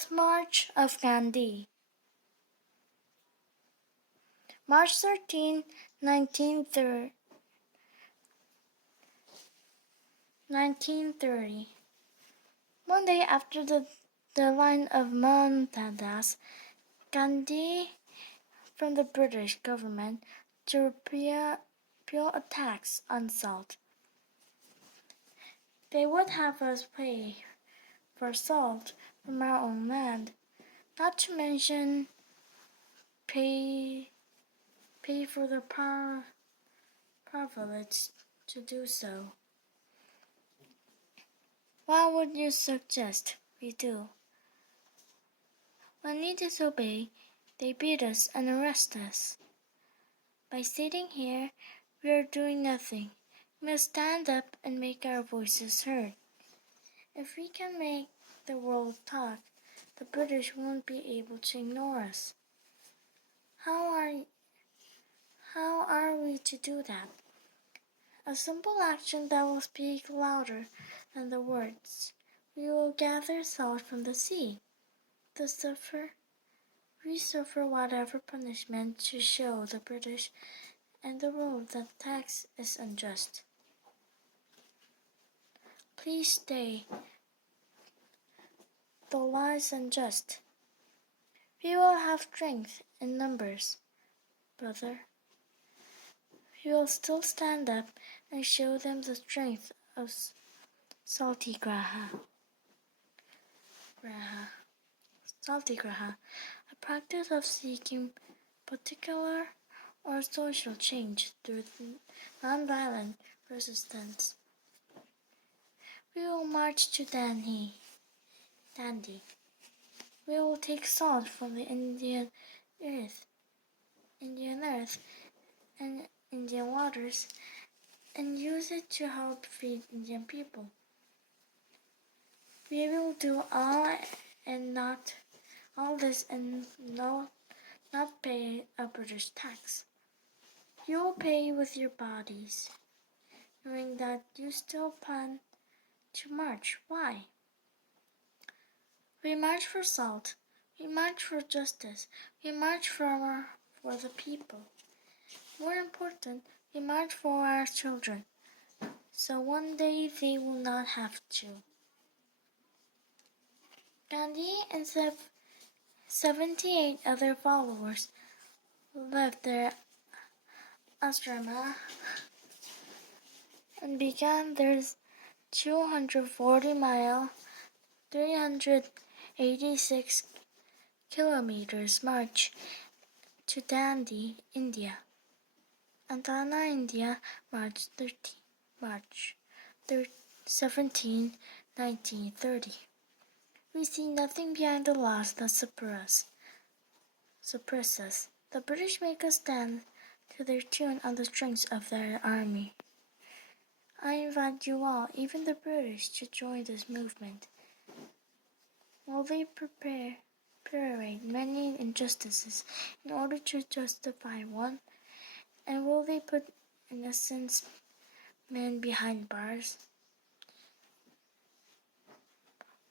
Salt March of Gandhi. March 13, 1930. One day after the line of Mohandas, Gandhi from the British government to repeal a tax on salt. They would have us pay for salt from our own land, not to mention pay for the privilege to do so. What would you suggest we do? When we disobey, they beat us and arrest us. By sitting here, we are doing nothing. We must stand up and make our voices heard. If we can make the world talk, the British won't be able to ignore us. How are we to do that? A simple action that will speak louder than the words. We will gather salt from the sea. We suffer whatever punishment to show the British and the world that the tax is unjust. Please stay. The law is unjust. We will have strength in numbers, brother. We will still stand up and show them the strength of Satyagraha. Satyagraha, a practice of seeking particular or social change through nonviolent resistance. We will march to Dandi. We will take salt from the Indian earth and Indian waters and use it to help feed Indian people. We will do all this and not pay a British tax. You will pay with your bodies, knowing that you still plan to march. Why? We march for salt. We march for justice. We march for the people. More important, we march for our children, so one day they will not have to. Gandhi and 78 other followers left their ashrama and began their 240-mile, 386 kilometers march to Dandi, India. Antana, India, March 17, 1930. We see nothing behind the laws that suppress us. The British make us stand to their tune on the strength of their army. I invite you all, even the British, to join this movement. Will they perpetrate many injustices in order to justify one? And will they put innocent men behind bars?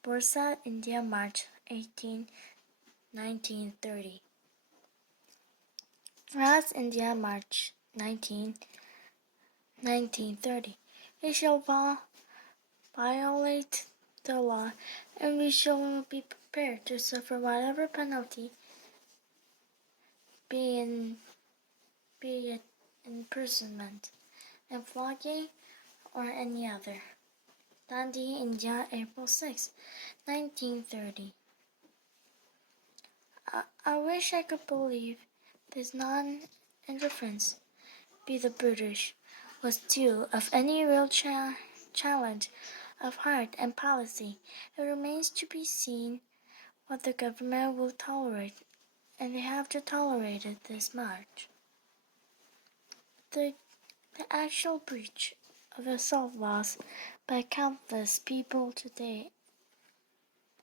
Bursa, India, March 18, 1930. Ras, India, March 19, 1930. We shall violate the law, and we shall be prepared to suffer whatever penalty, be it imprisonment and flogging or any other. Dandi, India, April 6, 1930. I wish I could believe this non-indifference, be the British, was due of any real challenge of heart and policy. It remains to be seen what the government will tolerate, and they have to tolerate it this much. The actual breach of the salt laws by countless people today